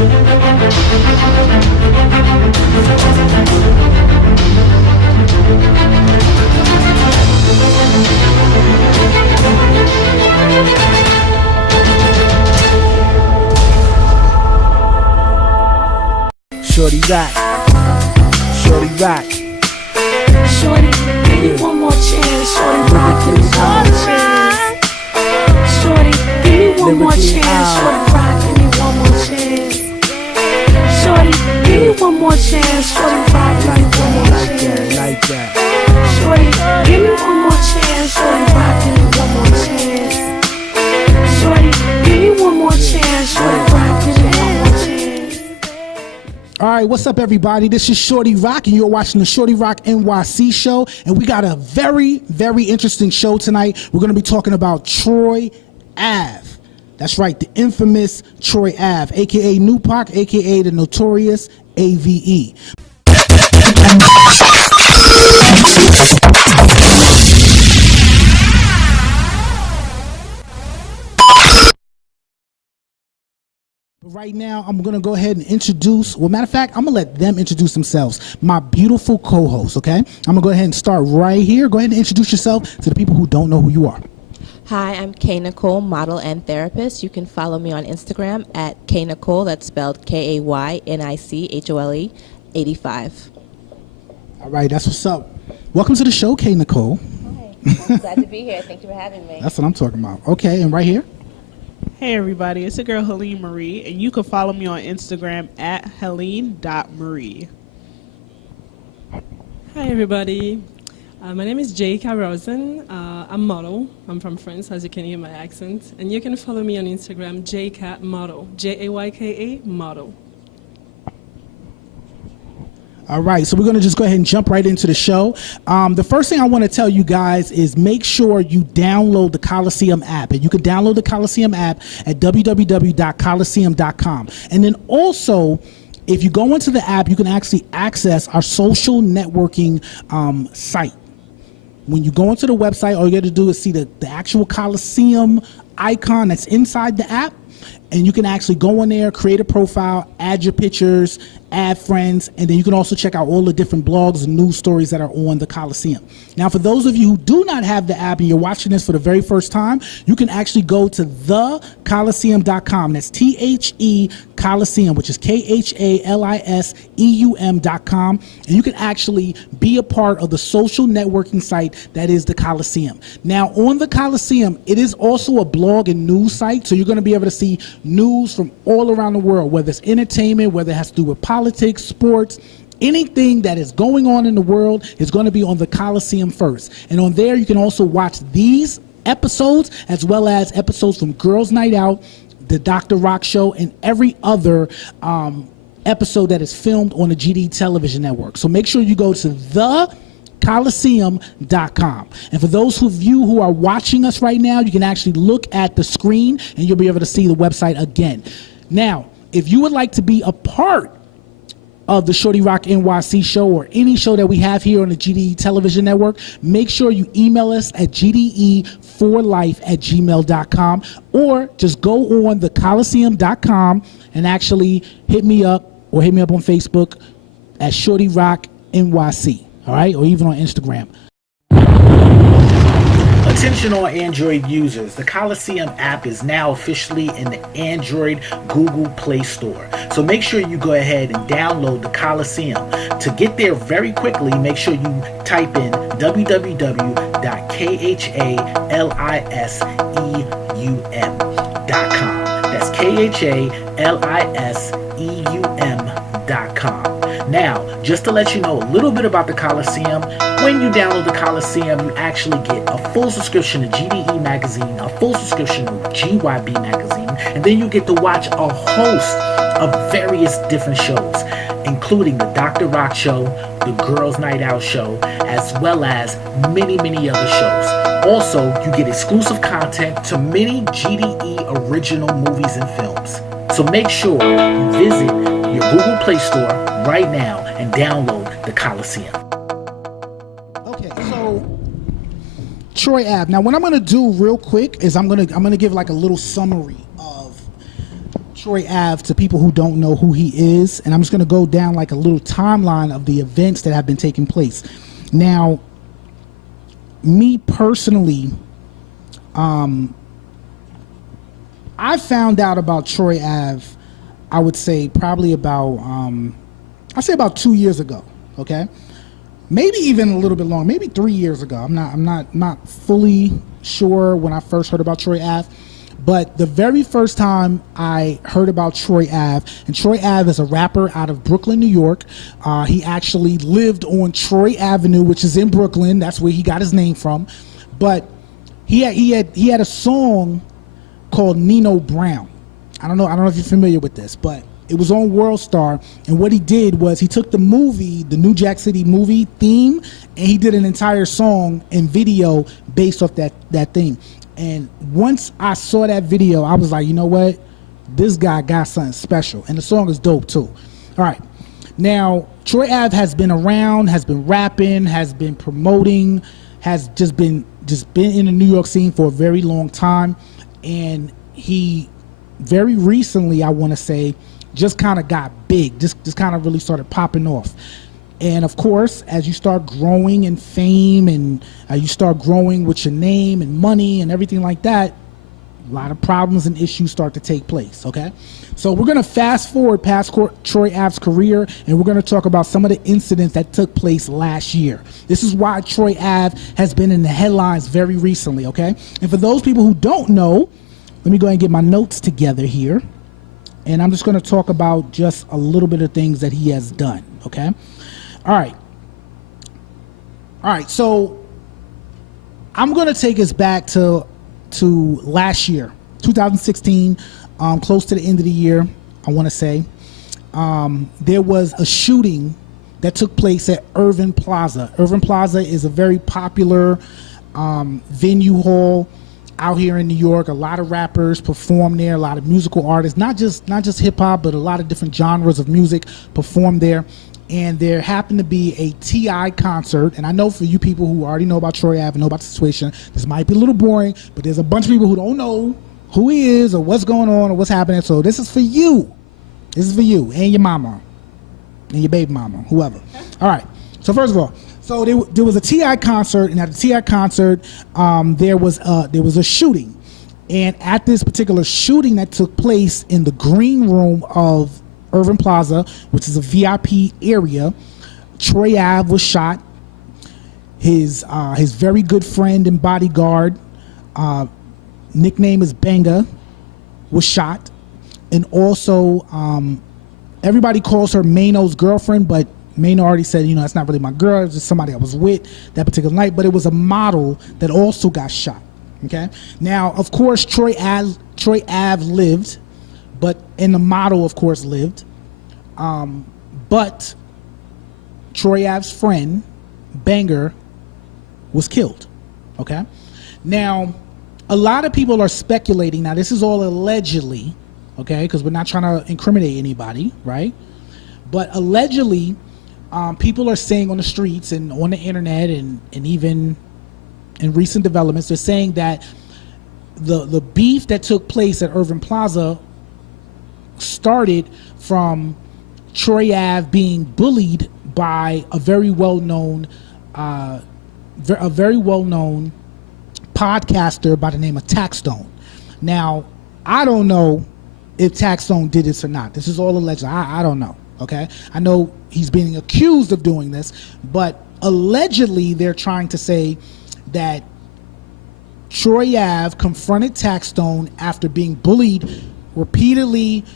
Shorty Roc, Shorty Roc. Shorty, give me one more chance. Shorty Roc, give me one more chance. Shorty, give me one more chance. Shorty Roc, give me one more chance. Shorty, give me one more chance. Shorty Roc, give me one more chance. Like that. Shorty, give me one more chance. Shorty Roc, give me one more chance. Shorty, give me one more chance. Shorty Roc, give me one more chance. All right, what's up, everybody? This is Shorty Roc, and you're watching the Shorty Roc NYC Show. And we got a very, very interesting show tonight. We're going to be talking about Troy Ave. That's right, the infamous Troy Ave, a.k.a. Nupac, a.k.a. the notorious AVE. Right now, I'm going to go ahead and introduce, well, matter of fact, I'm going to let them introduce themselves, my beautiful co-host, okay? I'm going to go ahead and start right here. Go ahead and introduce yourself to the people who don't know who you are. Hi, I'm Kay Nicole, model and therapist. You can follow me on Instagram at Kay Nicole, that's spelled KAYNICHOLE 85. All right, that's what's up. Welcome to the show, Kay Nicole. Hi, I'm glad to be here. Thank you for having me. That's what I'm talking about. Okay, and right here? Hey everybody, it's your girl Helene Marie, and you can follow me on Instagram at helene.marie. Hi everybody, my name is Jayka Rosen. I'm model. I'm from France, as you can hear my accent. And you can follow me on Instagram, Jayka Model, Jayka Model. All right, so we're going to just go ahead and jump right into the show. The first thing I want to tell you guys is make sure you download the Khaliseum app. And you can download the Khaliseum app at www.khaliseum.com. And then also, if you go into the app, you can actually access our social networking site. When you go into the website, all you got to do is see the actual Khaliseum icon that's inside the app. And you can actually go in there, create a profile, add your pictures, add friends, and then you can also check out all the different blogs and news stories that are on the Khaliseum. Now, for those of you who do not have the app and you're watching this for the very first time, you can actually go to thekhaliseum.com. That's THE Khaliseum, which is KHALISEUM.com. And you can actually be a part of the social networking site that is the Khaliseum. Now, on the Khaliseum, it is also a blog and news site, so you're going to be able to see news from all around the world, whether it's entertainment, whether it has to do with politics, sports, anything that is going on in the world is going to be on the Khaliseum first. And on there, you can also watch these episodes as well as episodes from Girls Night Out, the Dr. Rock Show, and every other episode that is filmed on the GD television network. So make sure you go to thekhaliseum.com. And for those of you who are watching us right now, you can actually look at the screen and you'll be able to see the website again. Now, if you would like to be a part of the Shorty Roc NYC show or any show that we have here on the GDE television network, make sure you email us at gde4life@gmail.com or just go on the Khaliseum.com and actually hit me up or hit me up on Facebook at Shorty Roc NYC, all right, or even on Instagram. Attention all Android users, the Khaliseum app is now officially in the Android Google Play Store. So make sure you go ahead and download the Khaliseum. To get there very quickly, make sure you type in www.khaliseum.com. That's khaliseum.com. Now, just to let you know a little bit about the Khaliseum, when you download the Khaliseum, you actually get a full subscription to GDE magazine, a full subscription to GYB magazine, and then you get to watch a host of various different shows, including the Dr. Rock Show, the Girls Night Out Show, as well as many, many other shows. Also, you get exclusive content to many GDE original movies and films. So make sure you visit your Google Play Store right now and download the Khaliseum. Okay, so Troy Ave. Now, what I'm going to do real quick is I'm going to give like a little summary of Troy Ave to people who don't know who he is, and I'm just going to go down like a little timeline of the events that have been taking place. Now, me personally, I found out about Troy Ave, I would say probably about, I'd say about 2 years ago, okay? Maybe even a little bit long, maybe 3 years ago. I'm not fully sure when I first heard about Troy Ave, but the very first time I heard about Troy Ave, and Troy Ave is a rapper out of Brooklyn, New York. He actually lived on Troy Avenue, which is in Brooklyn. That's where he got his name from. But he had a song called Nino Brown. I don't know if you're familiar with this, but it was on World Star, and what he did was he took the movie, the New Jack City movie theme, and he did an entire song and video based off that theme. And once I saw that video, I was like, you know what? This guy got something special. And the song is dope too. All right. Now, Troy Ave has been around, has been rapping, has been promoting, has just been in the New York scene for a very long time. And he very recently, I want to say, just kind of got big, just kind of really started popping off. And of course, as you start growing in fame and you start growing with your name and money and everything like that, a lot of problems and issues start to take place, okay? So we're going to fast forward past Troy Ave's career, and we're going to talk about some of the incidents that took place last year. This is why Troy Ave has been in the headlines very recently, okay? And for those people who don't know, let me go ahead and get my notes together here. And I'm just going to talk about just a little bit of things that he has done, okay? All right, so I'm going to take us back to last year, 2016, close to the end of the year, I want to say. There was a shooting that took place at Irving Plaza. Irving Plaza is a very popular venue hall out here in New York. A lot of rappers perform there, a lot of musical artists, not just hip-hop, but a lot of different genres of music perform there. And there happened to be a T.I. concert. And I know for you people who already know about Troy Ave and know about the situation, this might be a little boring, but there's a bunch of people who don't know who he is or what's going on or what's happening. So this is for you. This is for you and your mama and your baby mama, whoever. All right. So first of all, so there was a T.I. concert, and at the T.I. concert, there was a shooting. And at this particular shooting that took place in the green room of Irving Plaza, which is a VIP area, Troy Ave was shot. His very good friend and bodyguard, nickname is Banga, was shot. And also, everybody calls her Mano's girlfriend, but Mano already said, that's not really my girl. It's just somebody I was with that particular night. But it was a model that also got shot. Okay. Now, of course, Troy Ave lived, and the model, of course, lived. But Troy Ave's friend, Banga, was killed. Okay. Now, a lot of people are speculating. Now, this is all allegedly, okay, because we're not trying to incriminate anybody, right? But allegedly, people are saying on the streets and on the internet and even in recent developments, they're saying that the beef that took place at Irving Plaza started from Troy Ave being bullied by a very well-known podcaster by the name of Taxstone. Now, I don't know if Taxstone did this or not. This is all alleged. I don't know. Okay, I know he's being accused of doing this, but allegedly they're trying to say that Troy Ave confronted Taxstone after being bullied repeatedly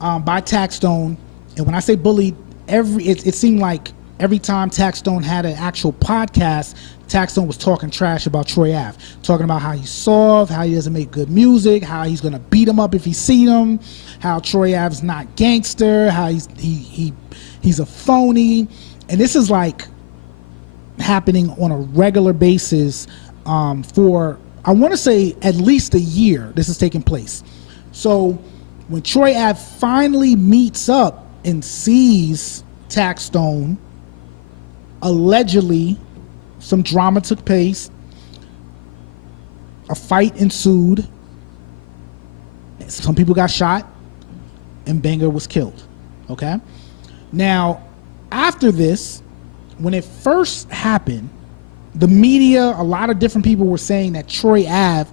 by Taxstone. And when I say bullied, it seemed like every time Taxstone had an actual podcast, Taxstone was talking trash about Troy Ave, talking about how he's soft, how he doesn't make good music, how he's gonna beat him up if he sees him, how Troy Ave's not gangster, how he's a phony. And this is like happening on a regular basis for, I want to say, at least a year. This is taking place. So when Troy Ave finally meets up and sees Taxstone, allegedly some drama took place, a fight ensued, some people got shot, and Banga was killed. Okay? Now, after this, when it first happened, the media, a lot of different people were saying that Troy Ave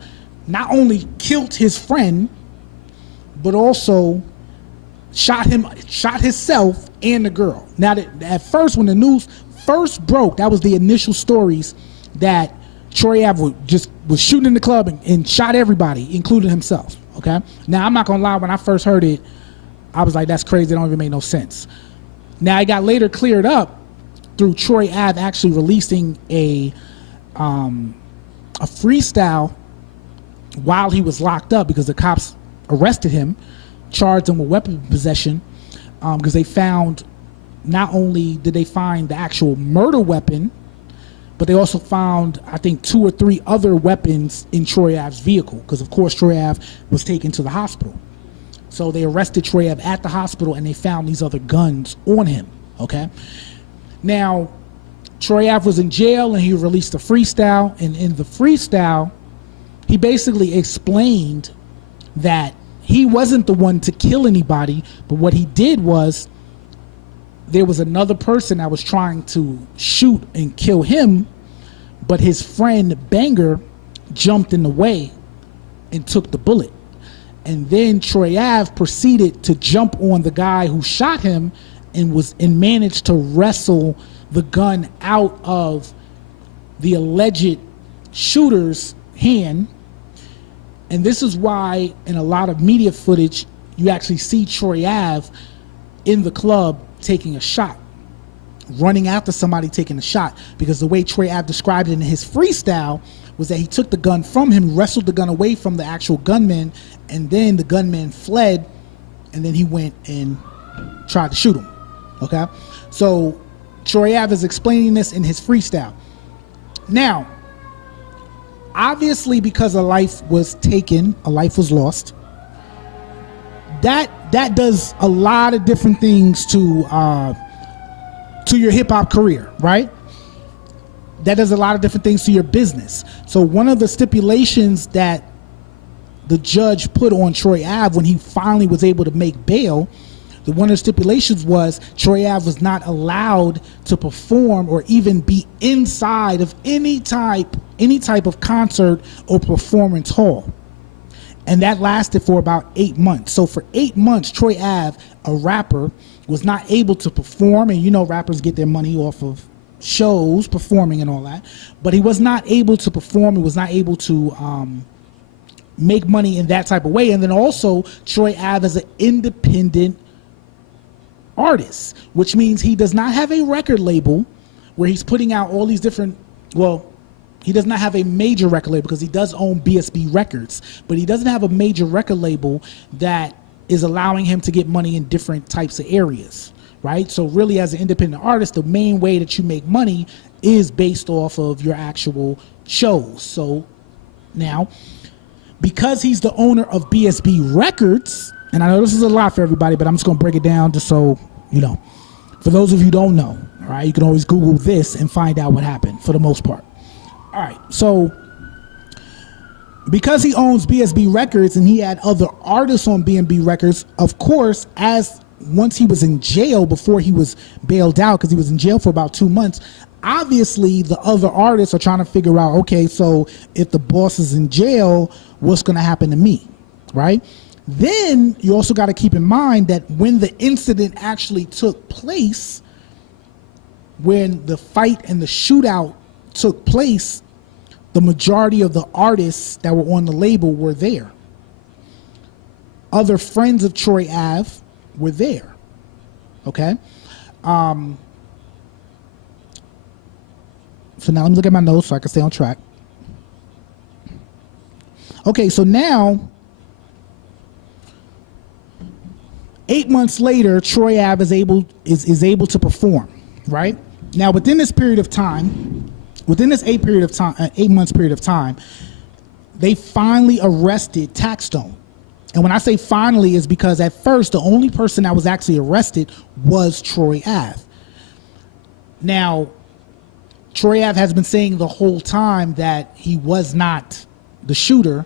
not only killed his friend, but also shot himself and the girl. Now, at first, when the news first broke, that was the initial stories that Troy Ave was shooting in the club and shot everybody, including himself. Okay. Now, I'm not gonna lie. When I first heard it, I was like, "That's crazy. It don't even make no sense." Now, it got later cleared up through Troy Ave actually releasing a freestyle while he was locked up because the cops arrested him, charged him with weapon possession, because they found, not only did they find the actual murder weapon, but they also found, I think, 2 or 3 other weapons in Troy Ave's vehicle, because of course Troy Ave was taken to the hospital. So they arrested Troy Ave at the hospital and they found these other guns on him. Okay. Now, Troy Ave was in jail and he released a freestyle, and in the freestyle, he basically explained that he wasn't the one to kill anybody, but what he did was there was another person that was trying to shoot and kill him, but his friend Banga jumped in the way and took the bullet. And then Troy Ave proceeded to jump on the guy who shot him and managed to wrestle the gun out of the alleged shooter's hand. And this is why in a lot of media footage, you actually see Troy Ave in the club taking a shot, running after somebody taking a shot, because the way Troy Ave described it in his freestyle was that he took the gun from him, wrestled the gun away from the actual gunman, and then the gunman fled, and then he went and tried to shoot him. Okay? So Troy Ave is explaining this in his freestyle. Now, obviously, because a life was taken, a life was lost, that does a lot of different things to your hip-hop career, right? That does a lot of different things to your business. So one of the stipulations that the judge put on Troy Ave when he finally was able to make bail, one of the stipulations was Troy Ave was not allowed to perform or even be inside of any type of concert or performance hall. And that lasted for about 8 months. So for 8 months, Troy Ave, a rapper, was not able to perform. And you know rappers get their money off of shows, performing and all that. But he was not able to perform. He was not able to make money in that type of way. And then also, Troy Ave is an independent artist, which means he does not have a record label where he's putting out all these different, well, he does not have a major record label because he does own BSB Records, but he doesn't have a major record label that is allowing him to get money in different types of areas, right? So really, as an independent artist, the main way that you make money is based off of your actual shows. So now, because he's the owner of BSB Records, and I know this is a lot for everybody, but I'm just gonna break it down just so you know. For those of you who don't know, all right, you can always Google this and find out what happened for the most part. All right, so because he owns BSB Records and he had other artists on BSB Records, of course, once he was in jail before he was bailed out, because he was in jail for about 2 months, obviously the other artists are trying to figure out, okay, so if the boss is in jail, what's going to happen to me, right? Then you also got to keep in mind that when the incident actually took place, when the fight and the shootout took place, the majority of the artists that were on the label were there. Other friends of Troy Ave were there. Okay? So now let me look at my notes so I can stay on track. Okay, so now 8 months later, Troy Ave is able to perform, right? Now within this period of time, within this 8 months period of time, they finally arrested Taxstone. And when I say finally, is because at first the only person that was actually arrested was Troy Ave. Now, Troy Ave has been saying the whole time that he was not the shooter,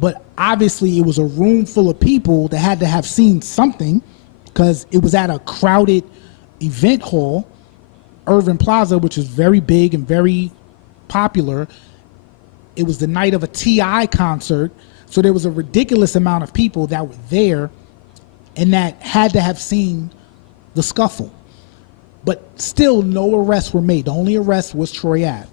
but obviously it was a room full of people that had to have seen something because it was at a crowded event hall, Irving Plaza, which is very big and very popular. It was the night of a T.I. concert, so there was a ridiculous amount of people that were there and that had to have seen the scuffle. But still, no arrests were made. The only arrest was Troy Ave.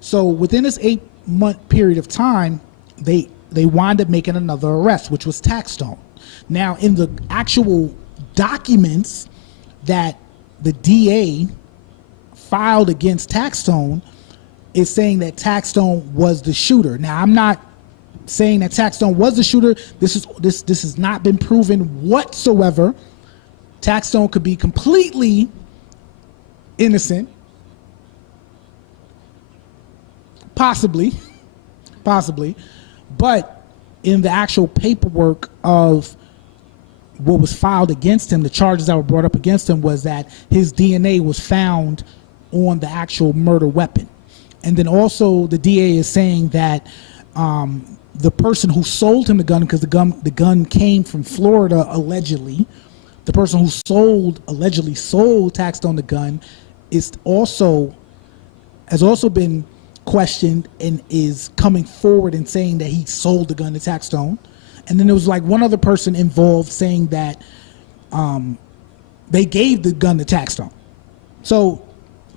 So within this 8-month period of time, they wind up making another arrest, which was Taxstone. Now, in the actual documents that the DA filed against Taxstone, is saying that Taxstone was the shooter. Now, I'm not saying that Taxstone was the shooter. This has not been proven whatsoever. Taxstone could be completely innocent, possibly, but in the actual paperwork of what was filed against him, the charges that were brought up against him was that his DNA was found on the actual murder weapon. And then also the DA is saying that the person who sold him the gun, because the gun came from Florida allegedly, the person who allegedly sold Taxstone the gun has also been questioned and is coming forward and saying that he sold the gun to Taxstone. And then there was like one other person involved saying that they gave the gun to Taxstone. So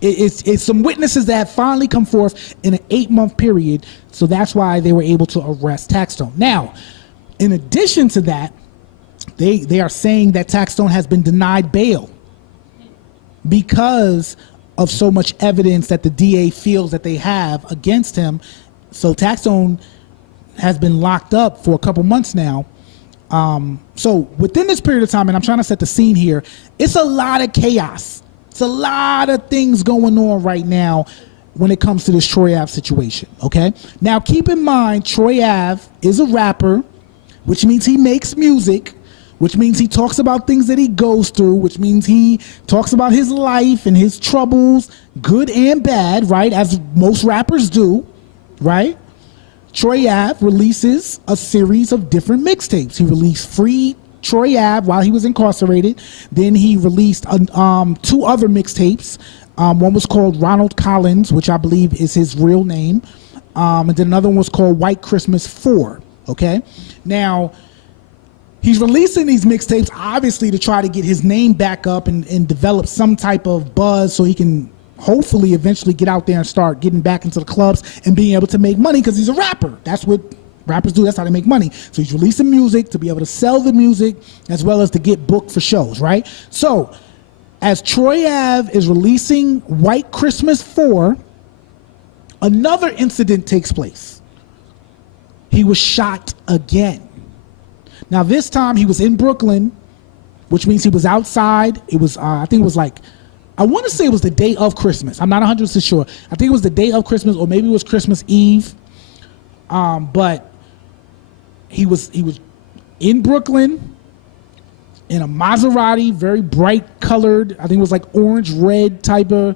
it's some witnesses that have finally come forth in an 8-month period. So that's why they were able to arrest Taxstone. Now, in addition to that, they are saying that Taxstone has been denied bail because of so much evidence that the DA feels that they have against him. So Taxstone has been locked up for a couple months now. So within this period of time, and I'm trying to set the scene here, it's a lot of chaos. It's a lot of things going on right now when it comes to this Troy Ave situation, okay? Now, keep in mind, Troy Ave is a rapper, which means he makes music, which means he talks about things that he goes through, which means he talks about his life and his troubles, good and bad, right? As most rappers do, right? Troy Ave releases a series of different mixtapes. He released Free Troy Ave while he was incarcerated. Then he released 2 other mixtapes. One was called Ronald Collins, which I believe is his real name. And then another one was called White Christmas 4, okay? Now, he's releasing these mixtapes, obviously, to try to get his name back up and develop some type of buzz so he can hopefully eventually get out there and start getting back into the clubs and being able to make money because he's a rapper. That's what rappers do. That's how they make money. So he's releasing music to be able to sell the music as well as to get booked for shows, right? So as Troy Ave is releasing White Christmas 4, another incident takes place. He was shot again. Now this time he was in Brooklyn, which means he was outside. It was, I think it was like, I want to say it was the day of Christmas. I'm not 100% sure. I think it was the day of Christmas, or maybe it was Christmas Eve. But he was in Brooklyn in a Maserati, very bright colored. I think it was like orange red type of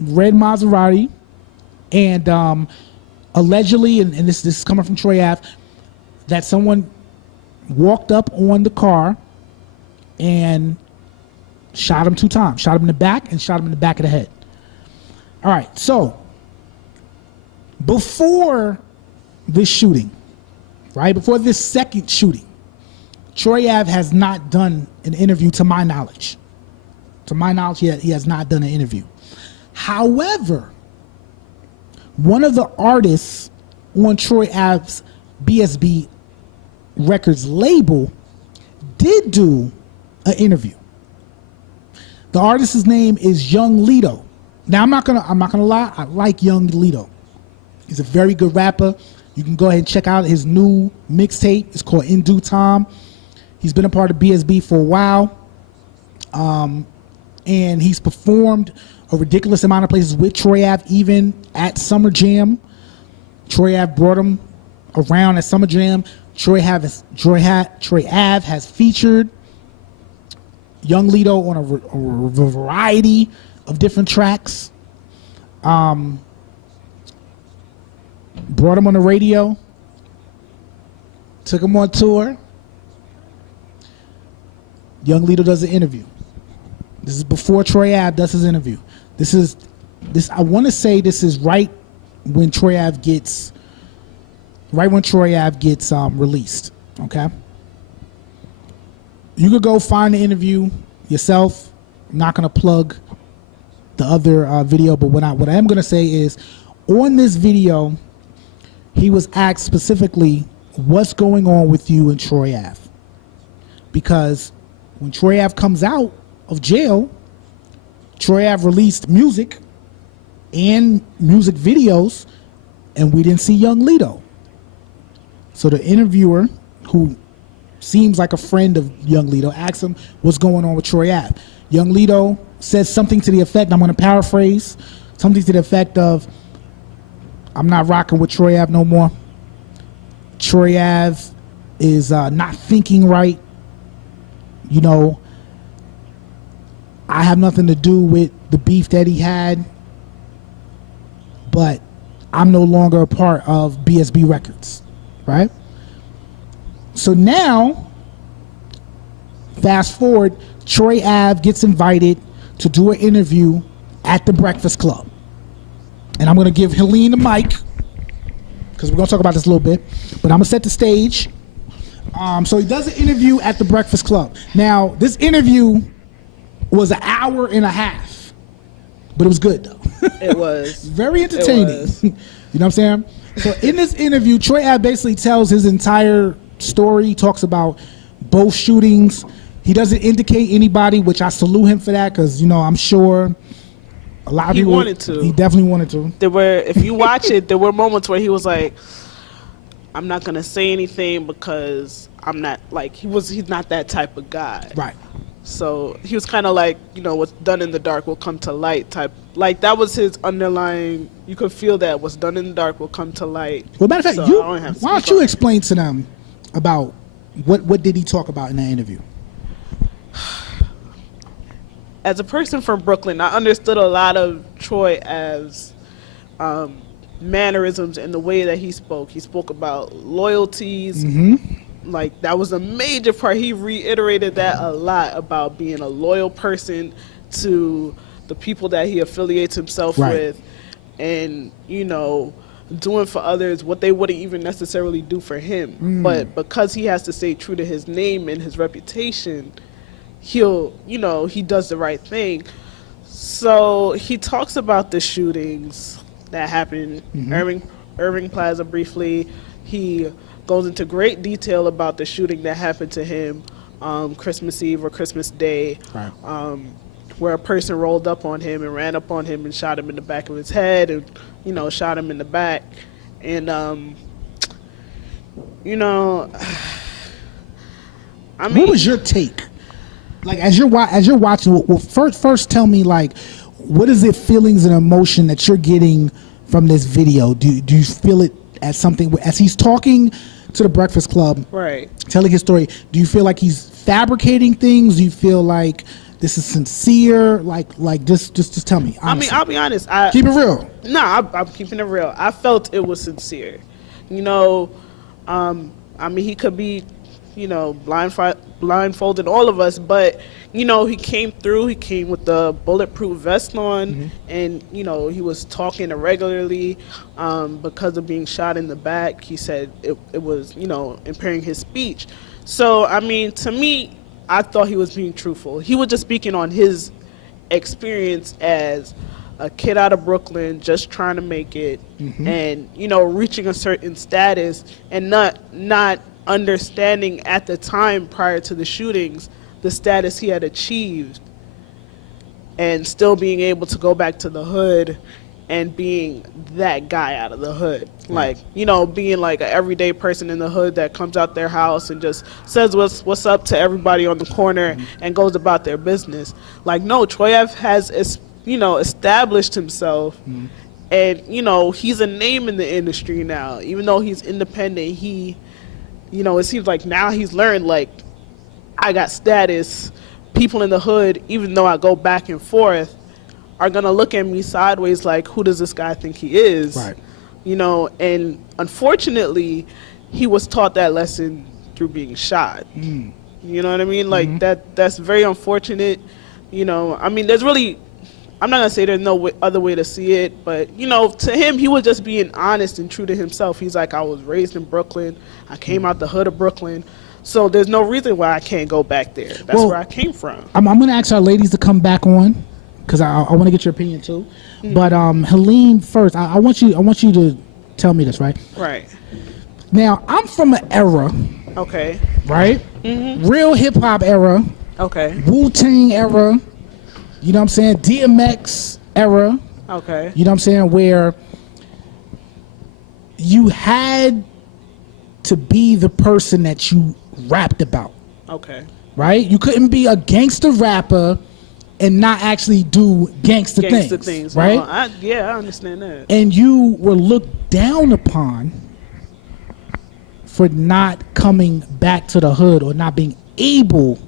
red Maserati, and allegedly, and this is coming from Troy Ave, that someone walked up on the car and shot him 2 times. Shot him in the back and shot him in the back of the head. All right, so before this shooting, right, before this second shooting, Troy Ave has not done an interview to my knowledge. To my knowledge, he has not done an interview. However, one of the artists on Troy Ave's BSB Records label did do an interview. The artist's name is Young Lito. Now I'm not gonna lie, I like Young Lito. He's a very good rapper. You can go ahead and check out his new mixtape. It's called In Due Time. He's been a part of BSB for a while. And he's performed a ridiculous amount of places with Troy Ave, even at Summer Jam. Troy Ave brought him around at Summer Jam. Troy Ave has featured Young Lito on a variety of different tracks. Brought him on the radio. Took him on tour. Young Lito does an interview. This is before Troy Ave does his interview. I want to say this is right when Troy Ave gets released. Okay. You could go find the interview yourself. I'm not gonna plug the other video, but what I am gonna say is, on this video, he was asked specifically, "What's going on with you and Troy Ave?" Because when Troy Ave comes out of jail, Troy Ave released music and music videos, and we didn't see Young Lito. So the interviewer, who seems like a friend of Young Lito, asked him what's going on with Troy Ave. Young Lito says something to the effect, I'm going to paraphrase, something to the effect of, "I'm not rocking with Troy Ave no more. Troy Ave is not thinking right. You know, I have nothing to do with the beef that he had, but I'm no longer a part of BSB Records," right? So now, fast forward, Troy Ave gets invited to do an interview at the Breakfast Club. And I'm going to give Helene the mic, because we're going to talk about this a little bit, but I'm going to set the stage. So he does an interview at the Breakfast Club. Now, this interview was an hour and a half, but it was good, though. It was. Very entertaining. It was. You know what I'm saying? So in this interview, Troy Ave basically tells his entire story. He talks about both shootings. He doesn't indicate anybody, which I salute him for that, because, you know, I'm sure a lot of people... He wanted to. He definitely wanted to. There were, if you watch it, there were moments where he was like, "I'm not gonna say anything because I'm not like he's not that type of guy." Right. So he was kind of like, you know, what's done in the dark will come to light type. Like that was his underlying. You could feel that what's done in the dark will come to light. Well, matter of fact, So I don't have to why don't speak you on it. explain to them about what did he talk about in that interview? As a person from Brooklyn, I understood a lot of Troy as mannerisms and the way that he spoke. He spoke about loyalties. Like that was a major part. He reiterated that a lot about being a loyal person to the people that he affiliates himself Right. with, and you know, doing for others what they wouldn't even necessarily do for him. But because he has to stay true to his name and his reputation, he'll, you know, he does the right thing. So he talks about the shootings that happened, Irving Plaza briefly. He goes into great detail about the shooting that happened to him Christmas Eve or Christmas Day, Right. where a person rolled up on him and ran up on him and shot him in the back of his head and, you know, shot him in the back. And, you know, I mean... What was your take? Like, as you're watching, well, first tell me, like, what is the feelings and emotion that you're getting from this video? Do you feel it as something, as he's talking to the Breakfast Club, Right. telling his story, do you feel like he's fabricating things? Do you feel like this is sincere? Like just tell me, honestly. I mean, I'll be honest. Keep it real. No, I'm keeping it real. I felt it was sincere. You know, I mean, he could be, you know, blindfolded all of us, but, you know, he came through. He came with the bulletproof vest on, and, you know, he was talking irregularly because of being shot in the back. He said it was, you know, impairing his speech. So, I mean, to me, I thought he was being truthful. He was just speaking on his experience as a kid out of Brooklyn, just trying to make it, and, you know, reaching a certain status and not understanding at the time prior to the shootings the status he had achieved, and still being able to go back to the hood and being that guy out of the hood. Like, you know, being like an everyday person in the hood that comes out their house and just says what's up to everybody on the corner and goes about their business. Like, no, Troy Ave has, you know, established himself, and, you know, he's a name in the industry now. Even though he's independent, he, you know, it seems like now he's learned, like, I got status. People in the hood, even though I go back and forth, are going to look at me sideways like, who does this guy think he is? Right. You know, and unfortunately, he was taught that lesson through being shot. You know what I mean? Like that's very unfortunate. You know, I mean, there's really, I'm not gonna say there's no other way to see it, but you know, to him, he was just being honest and true to himself. He's like, I was raised in Brooklyn. I came out the hood of Brooklyn. So there's no reason why I can't go back there. That's where I came from. I'm going to ask our ladies to come back on because I want to get your opinion too. But Helene first, I want you to tell me this, right? Right. Now, I'm from an era, Okay. right? Real hip hop era, Okay. Wu-Tang era, you know what I'm saying? DMX era, Okay. you know what I'm saying? Where you had to be the person that you rapped about. Okay. Right? You couldn't be a gangster rapper and not actually do gangster things. Right? I understand that. And you were looked down upon for not coming back to the hood or not being able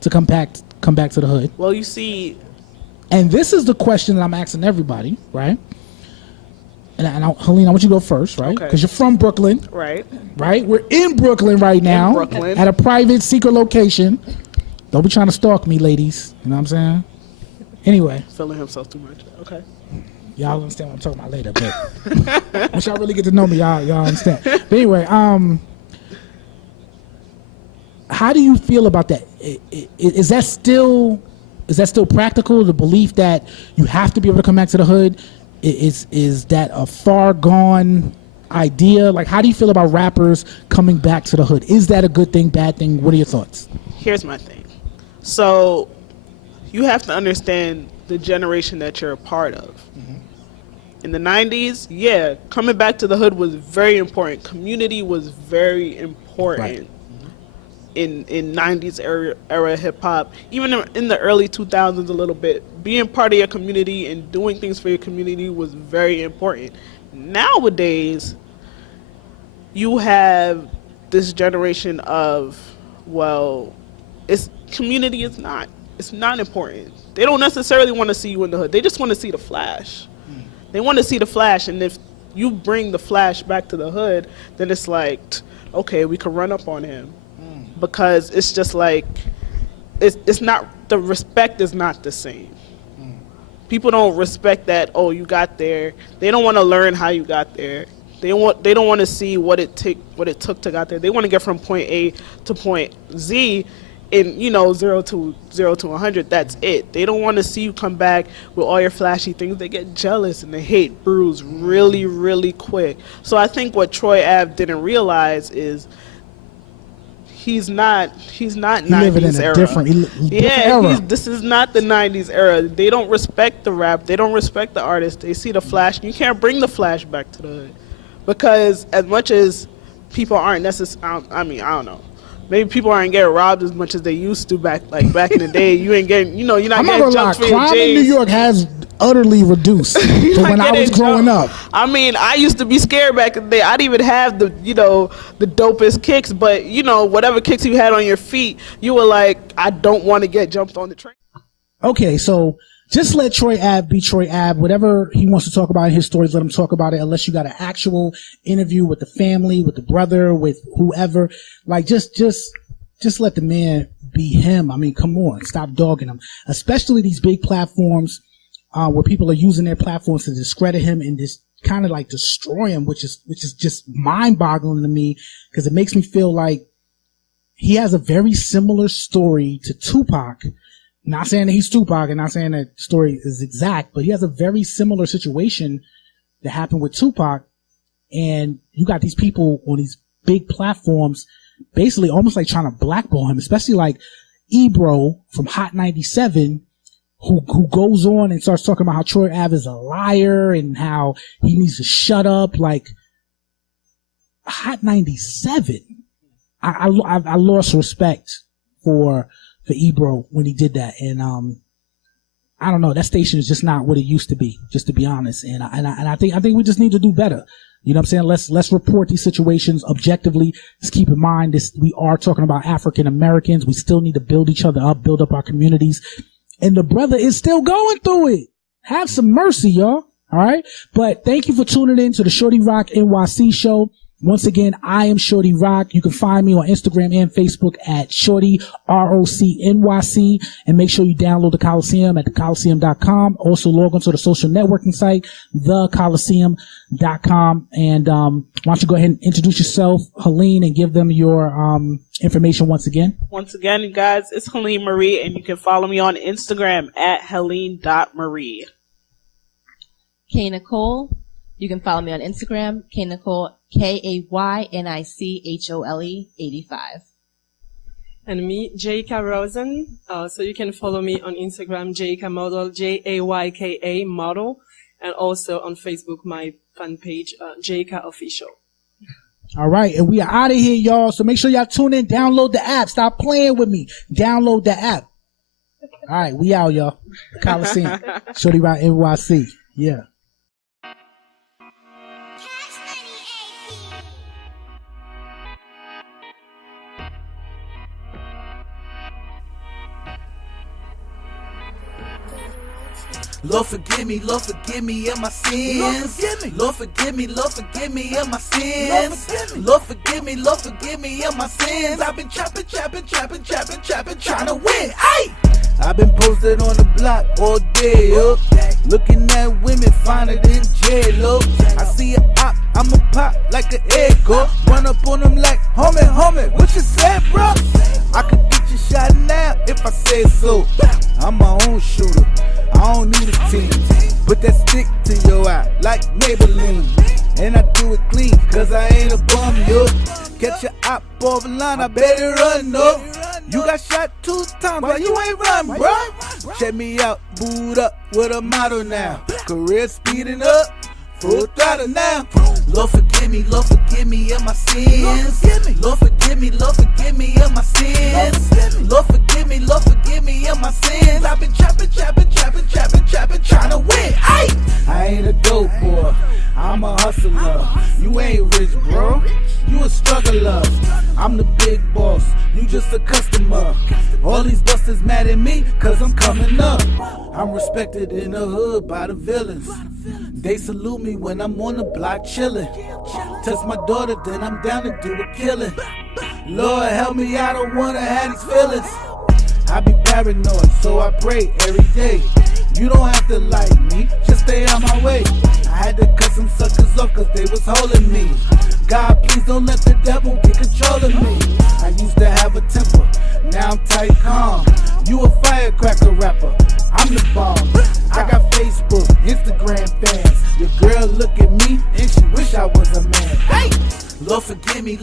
to come back to the hood. Well, you see, And this is the question that I'm asking everybody, right? And Helene, I want you to go first, right? Because you're from Brooklyn. right. We're in Brooklyn right now. Brooklyn. At a private, secret location. Don't be trying to stalk me, ladies. You know what I'm saying? Anyway. Feeling himself too much. Okay. Y'all understand what I'm talking about later, but once y'all really get to know me, y'all understand. But anyway, how do you feel about that? Is that still practical? The belief that you have to be able to come back to the hood? Is that a far gone idea? Like, how do you feel about rappers coming back to the hood? Is that a good thing, bad thing? What are your thoughts? Here's my thing. So you have to understand the generation that you're a part of. In the 90s, coming back to the hood was very important. Community was very important in 90s era hip hop. Even in the early 2000s a little bit, being part of your community and doing things for your community was very important. Nowadays, you have this generation of, well, community is not. It's not important. They don't necessarily want to see you in the hood. They just want to see the flash. They want to see the flash, and if you bring the flash back to the hood, then it's like, okay, we can run up on him. Because it's just like, it's not, the respect is not the same. People don't respect that, oh, you got there. They don't want to learn how you got there. They don't want to see what it took to get there. They want to get from point A to point Z in 0 to 100. That's it. They don't want to see you come back with all your flashy things. They get jealous and they hate Bruce really, really quick. So I think what Troy Ave didn't realize is he's not 90s era. Different era. This is not the 90s era. They don't respect the rap. They don't respect the artist. They see the flash. You can't bring the flash back to the hood, because as much as people aren't necessarily, I don't know. Maybe people aren't getting robbed as much as they used to back in the day. You ain't getting, you're not getting jumped for your crime in New York has utterly reduced from when I was growing up. I mean, I used to be scared back in the day. I didn't even have the dopest kicks, but whatever kicks you had on your feet, you were like, I don't want to get jumped on the train. Okay, so just let Troy Ave be Troy Ave. Whatever he wants to talk about in his stories, let him talk about it, unless you got an actual interview with the family, with the brother, with whoever. Like, just let the man be him. I mean, come on, stop dogging him. Especially these big platforms where people are using their platforms to discredit him and just kind of like destroy him, which is just mind-boggling to me, because it makes me feel like he has a very similar story to Tupac. Not saying that he's Tupac and not saying that the story is exact, but he has a very similar situation that happened with Tupac. And you got these people on these big platforms basically almost like trying to blackball him, especially like Ebro from Hot 97, who goes on and starts talking about how Troy Ave is a liar and how he needs to shut up. Like, Hot 97, I lost respect for Ebro when he did that. And I don't know, that station is just not what it used to be, just to be honest. And I think we just need to do better. You know what I'm saying? Let's report these situations objectively. Just keep in mind this, we are talking about African Americans. We still need to build each other up, build up our communities. And the brother is still going through it. Have some mercy, y'all. All right. But thank you for tuning in to the Shorty Roc NYC show. Once again, I am Shorty Roc. You can find me on Instagram and Facebook at ShortyRocNYC. And make sure you download the Khaliseum at thekhaliseum.com. Also log onto the social networking site, thekhaliseum.com. And why don't you go ahead and introduce yourself, Helene, and give them your information once again. Once again, you guys, it's Helene Marie, and you can follow me on Instagram at Helene.Marie. K Nicole. You can follow me on Instagram, K Nicole, KAYNICHOLE 85. And me, Jayka Rosen. So you can follow me on Instagram, Jayka Model, JAYKA Model, and also on Facebook, my fan page, Jayka Official. All right, and we are out of here, y'all. So make sure y'all tune in, download the app. Stop playing with me. Download the app. All right, we out, y'all. Khaliseum, Shorty Roc NYC. Yeah. Lord forgive me of my sins. Lord forgive me of my sins. Lord forgive me of my sins. I've been trapping, trying to win. Ay! I've been posted on the block all day, yo. Looking at women finer than J-Lo. I see a op, I'ma pop like an echo. Run up on them like, homie, what you said, bro? I could get you shot now if I say so. I'm my own shooter, I don't need a team. Put that stick to your eye like Maybelline. And I do it clean, cause I ain't a bum, yo. Catch your op off the line, I better run, no. You got shot 2 times, but you ain't run, bro. Check me out, booed up with a model now. Career speeding up, full throttle now. Lord forgive me of my sins. Lord forgive me of my sins. Lord forgive me of my sins. I've been trapping, trying to win. Ay! I ain't a dope boy, I'm a hustler. You ain't rich, bro, you a struggler. I'm the big boss, you just a customer. All these busters mad at me, cause I'm coming up. I'm respected in the hood by the villains. They salute me when I'm on the block chillin'. Touch my daughter, then I'm down to do a killing. Lord help me, I don't wanna have these feelings. I be paranoid, so I pray every day. You don't have to like me, just stay out my way. I had to cut some suckers off cause they was holding me. God, please don't let the devil get control of me. I used to have a temper, now I'm tight calm. You a firecracker rapper, I'm the bomb. I got Facebook, Instagram fans. Your girl look at me and she wish I was a man. Hey! Lord forgive me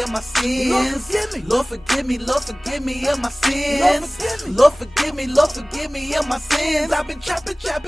of my sins. Lord forgive me of my sins. Lord forgive me of my sins. I've been trapping, trying